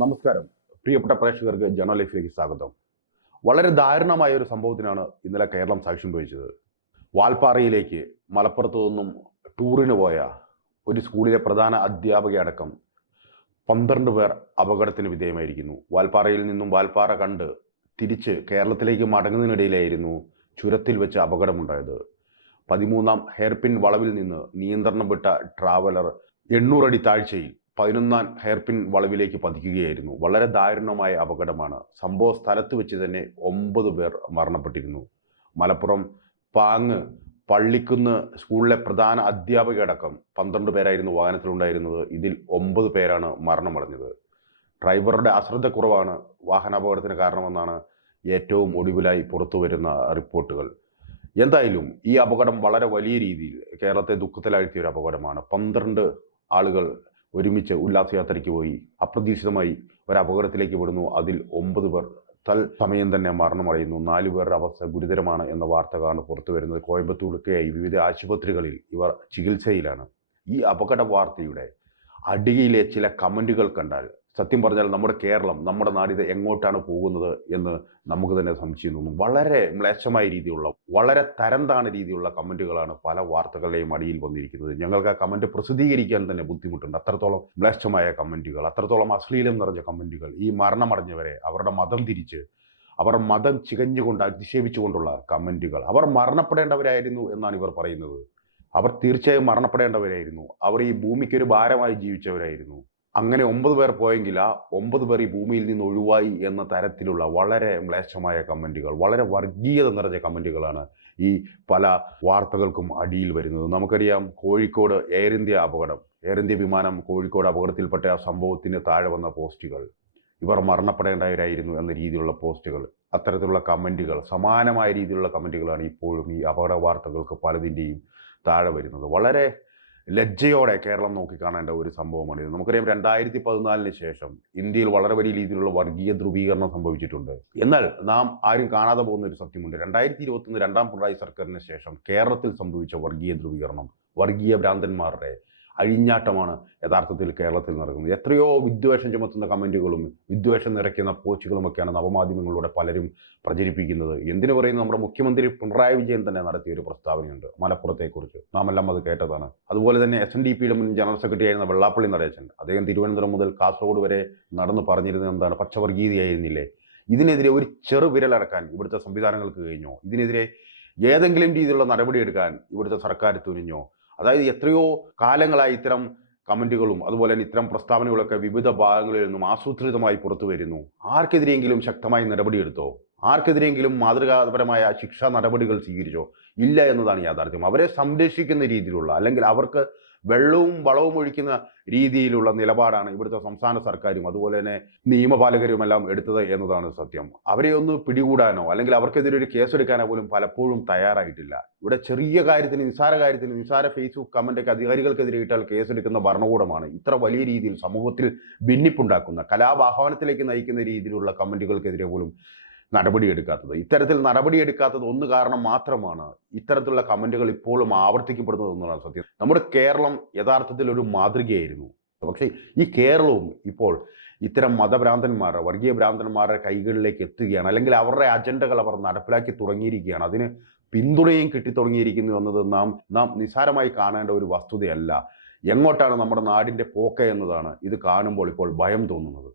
നമസ്കാരം. പ്രിയപ്പെട്ട പ്രേക്ഷകർക്ക് ജേണൽ ലൈഫിലേക്ക് സ്വാഗതം. വളരെ ദാരുണമായ ഒരു സംഭവത്തിനാണ് ഇന്നലെ കേരളം സാക്ഷ്യം വഹിച്ചത്. വാൽപ്പാറയിലേക്ക് മലപ്പുറത്തു നിന്നും ടൂറിന് പോയ ഒരു സ്കൂളിലെ പ്രധാന അധ്യാപകയടക്കം 12 പേർ അപകടത്തിന് വിധേയമായിരിക്കുന്നു. വാൽപ്പാറയിൽ നിന്നും വാൽപ്പാറ കണ്ട് തിരിച്ച് കേരളത്തിലേക്ക് മടങ്ങുന്നതിനിടയിലായിരുന്നു ചുരത്തിൽ വെച്ച് അപകടമുണ്ടായത്. 13-ാം ഹെയർപിൻ വളവിൽ നിന്ന് നിയന്ത്രണം വിട്ട ട്രാവലർ 800 അടി താഴ്ചയിൽ 11-ാം ഹെയർപിൻ വളവിലേക്ക് പതിക്കുകയായിരുന്നു. വളരെ ദാരുണമായ അപകടമാണ്. സംഭവ സ്ഥലത്ത് വെച്ച് തന്നെ 9 പേർ മരണപ്പെട്ടിരുന്നു. മലപ്പുറം പാങ്ങ് പള്ളിക്കുന്ന് സ്കൂളിലെ പ്രധാന അധ്യാപകയടക്കം 12 പേരായിരുന്നു വാഹനത്തിലുണ്ടായിരുന്നത്. ഇതിൽ 9 പേരാണ് മരണമടഞ്ഞത്. ഡ്രൈവറുടെ അശ്രദ്ധക്കുറവാണ് വാഹനാപകടത്തിന് കാരണമെന്നാണ് ഏറ്റവും ഒടുവിലായി പുറത്തു വരുന്ന റിപ്പോർട്ടുകൾ. എന്തായാലും ഈ അപകടം വളരെ വലിയ രീതിയിൽ കേരളത്തെ ദുഃഖത്തിലാഴ്ത്തിയ ഒരു അപകടമാണ്. 12 ആളുകൾ ഒരുമിച്ച് ഉല്ലാസയാത്രയ്ക്ക് പോയി അപ്രതീക്ഷിതമായി ഒരു അപകടത്തിലേക്ക് പെടുന്നു. അതിൽ 9 പേർ തൽസമയം തന്നെ മരണമടയുന്നു. 4 പേരുടെ അവസ്ഥ ഗുരുതരമാണ് എന്ന വാർത്തകളാണ് പുറത്തു വരുന്നത്. കോയമ്പത്തൂരൊക്കെയായി വിവിധ ആശുപത്രികളിൽ ഇവർ ചികിത്സയിലാണ്. ഈ അപകട വാർത്തയുടെ അടിയിലെ ചില കമൻറ്റുകൾ കണ്ടാൽ സത്യം പറഞ്ഞാൽ നമ്മുടെ കേരളം, നമ്മുടെ നാട് ഇത് എങ്ങോട്ടാണ് പോകുന്നത് എന്ന് നമുക്ക് തന്നെ സംശയം തോന്നും. വളരെ മ്ലേച്ഛമായ രീതിയിലുള്ള, വളരെ തരം താണ രീതിയിലുള്ള കമൻറ്റുകളാണ് പല വാർത്തകളുടെയും അടിയിൽ വന്നിരിക്കുന്നത്. ഞങ്ങൾക്ക് ആ കമൻറ്റ് പ്രസിദ്ധീകരിക്കാൻ തന്നെ ബുദ്ധിമുട്ടുണ്ട്. അത്രത്തോളം മ്ലേച്ഛമായ കമൻറ്റുകൾ, അത്രത്തോളം അശ്ലീലം നിറഞ്ഞ കമൻറ്റുകൾ. ഈ മരണമടഞ്ഞവരെ അവരുടെ മതം തിരിച്ച്, അവർ മതം ചികഞ്ഞുകൊണ്ട് അധിക്ഷേപിച്ചുകൊണ്ടുള്ള കമൻറ്റുകൾ. അവർ മരണപ്പെടേണ്ടവരായിരുന്നു എന്നാണ് ഇവർ പറയുന്നത്. അവർ തീർച്ചയായും മരണപ്പെടേണ്ടവരായിരുന്നു. അവർ ഈ ഭൂമിക്കൊരു ഭാരമായി ജീവിച്ചവരായിരുന്നു. അങ്ങനെ 9 പേർ പോയെങ്കിൽ ആ 9 പേർ ഈ ഭൂമിയിൽ നിന്ന് ഒഴിവായി എന്ന തരത്തിലുള്ള വളരെ മ്ലേച്ഛമായ കമൻറ്റുകൾ, വളരെ വർഗീയത നിറഞ്ഞ കമൻറ്റുകളാണ് ഈ പല വാർത്തകൾക്കും അടിയിൽ വരുന്നത്. നമുക്കറിയാം, കോഴിക്കോട് എയർ ഇന്ത്യ അപകടം, എയർ ഇന്ത്യ വിമാനം കോഴിക്കോട് അപകടത്തിൽപ്പെട്ട ആ സംഭവത്തിന് താഴെ വന്ന പോസ്റ്റുകൾ, ഇവർ മരണപ്പെടേണ്ടവരായിരുന്നു എന്ന രീതിയിലുള്ള പോസ്റ്റുകൾ, അത്തരത്തിലുള്ള കമൻറ്റുകൾ, സമാനമായ രീതിയിലുള്ള കമൻറ്റുകളാണ് ഇപ്പോഴും ഈ അപകട വാർത്തകൾക്ക് പലതിൻ്റെയും താഴെ വരുന്നത്. വളരെ ലജ്ജയോടെ കേരളം നോക്കിക്കാണേണ്ട ഒരു സംഭവമാണിത്. നമുക്കറിയാം, 2014 ശേഷം ഇന്ത്യയിൽ വളരെ വലിയ രീതിയിലുള്ള വർഗീയ ധ്രുവീകരണം സംഭവിച്ചിട്ടുണ്ട്. എന്നാൽ നാം ആരും കാണാതെ പോകുന്ന ഒരു സത്യമുണ്ട്. 2021 രണ്ടാം പിണറായി സർക്കാരിന് ശേഷം കേരളത്തിൽ സംഭവിച്ച വർഗീയ ധ്രുവീകരണം, വർഗീയ ഭ്രാന്തന്മാരുടെ അഴിഞ്ഞാട്ടമാണ് യഥാർത്ഥത്തിൽ കേരളത്തിൽ നടക്കുന്നത്. എത്രയോ വിദ്വേഷം ചുമത്തുന്ന കമൻറ്റുകളും വിദ്വേഷം നിറയ്ക്കുന്ന പോസ്റ്റുകളുമൊക്കെയാണ് നവമാധ്യമങ്ങളിലൂടെ പലരും പ്രചരിപ്പിക്കുന്നത്. എന്തിനു പറയുന്നു, നമ്മുടെ മുഖ്യമന്ത്രി പിണറായി വിജയൻ തന്നെ നടത്തിയ ഒരു പ്രസ്താവനയുണ്ട് മലപ്പുറത്തെക്കുറിച്ച്. നാം എല്ലാം അത് കേട്ടതാണ്. അതുപോലെ തന്നെ SNDPയുടെ മുൻ ജനറൽ സെക്രട്ടറി ആയിരുന്ന വെള്ളാപ്പള്ളി നടേശൻ, അദ്ദേഹം തിരുവനന്തപുരം മുതൽ കാസർഗോഡ് വരെ നടന്ന് പറഞ്ഞിരുന്നത് എന്താണ്? പച്ചവർഗീയതയായിരുന്നില്ലേ? ഇതിനെതിരെ ഒരു ചെറുവിരലടക്കാൻ ഇവിടുത്തെ സംവിധാനങ്ങൾക്ക് കഴിഞ്ഞോ? ഇതിനെതിരെ ഏതെങ്കിലും രീതിയിലുള്ള നടപടിയെടുക്കാൻ ഇവിടുത്തെ സർക്കാർ തുനിഞ്ഞോ? അതായത് എത്രയോ കാലങ്ങളായി ഇത്തരം കമൻറ്റുകളും അതുപോലെ തന്നെ ഇത്തരം പ്രസ്താവനകളൊക്കെ വിവിധ ഭാഗങ്ങളിൽ നിന്നും ആസൂത്രിതമായി പുറത്തു വരുന്നു. ആർക്കെതിരെയെങ്കിലും ശക്തമായി നടപടിയെടുത്തോ? ആർക്കെതിരെയെങ്കിലും മാതൃകാപരമായ ശിക്ഷാ നടപടികൾ സ്വീകരിച്ചോ? ഇല്ല എന്നതാണ് യാഥാർത്ഥ്യം. അവരെ സംരക്ഷിക്കുന്ന രീതിയിലുള്ള, അല്ലെങ്കിൽ അവർക്ക് വെള്ളവും വളവും ഒഴിക്കുന്ന രീതിയിലുള്ള നിലപാടാണ് ഇവിടുത്തെ സംസ്ഥാന സർക്കാരും അതുപോലെ തന്നെ നിയമപാലകരുമെല്ലാം എടുത്തത് എന്നതാണ് സത്യം. അവരെ ഒന്ന് പിടികൂടാനോ അല്ലെങ്കിൽ അവർക്കെതിരെ ഒരു കേസെടുക്കാനോ പോലും പലപ്പോഴും തയ്യാറായിട്ടില്ല. ഇവിടെ ചെറിയ കാര്യത്തിന്, നിസ്സാര ഫേസ്ബുക്ക് കമൻ്റൊക്കെ അധികാരികൾക്കെതിരെ ഇട്ടാൽ കേസെടുക്കുന്ന ഭരണകൂടമാണ്. ഇത്ര വലിയ രീതിയിൽ സമൂഹത്തിൽ ഭിന്നിപ്പുണ്ടാക്കുന്ന, കലാപാഹ്വാനത്തിലേക്ക് നയിക്കുന്ന രീതിയിലുള്ള കമൻറ്റുകൾക്കെതിരെ പോലും നടപടിയെടുക്കാത്തത്. ഇത്തരത്തിൽ നടപടിയെടുക്കാത്തത് ഒന്ന് കാരണം മാത്രമാണ് ഇത്തരത്തിലുള്ള കമൻറ്റുകൾ ഇപ്പോഴും ആവർത്തിക്കപ്പെടുന്നത് എന്നതാണ് സത്യം. നമ്മുടെ കേരളം യഥാർത്ഥത്തിൽ ഒരു മാതൃകയായിരുന്നു. പക്ഷേ ഈ കേരളവും ഇപ്പോൾ ഇത്തരം മതഭ്രാന്തന്മാർ, വർഗീയ ഭ്രാന്തന്മാരുടെ കൈകളിലേക്ക് എത്തുകയാണ്. അല്ലെങ്കിൽ അവരുടെ അജണ്ടകൾ അവർ നടപ്പിലാക്കി തുടങ്ങിയിരിക്കുകയാണ്. അതിന് പിന്തുണയും കിട്ടിത്തുടങ്ങിയിരിക്കുന്നു എന്നത് നാം നിസ്സാരമായി കാണേണ്ട ഒരു വസ്തുതയല്ല. എങ്ങോട്ടാണ് നമ്മുടെ നാടിൻ്റെ പോക്ക് എന്നതാണ് ഇത് കാണുമ്പോൾ ഇപ്പോൾ ഭയം തോന്നുന്നത്.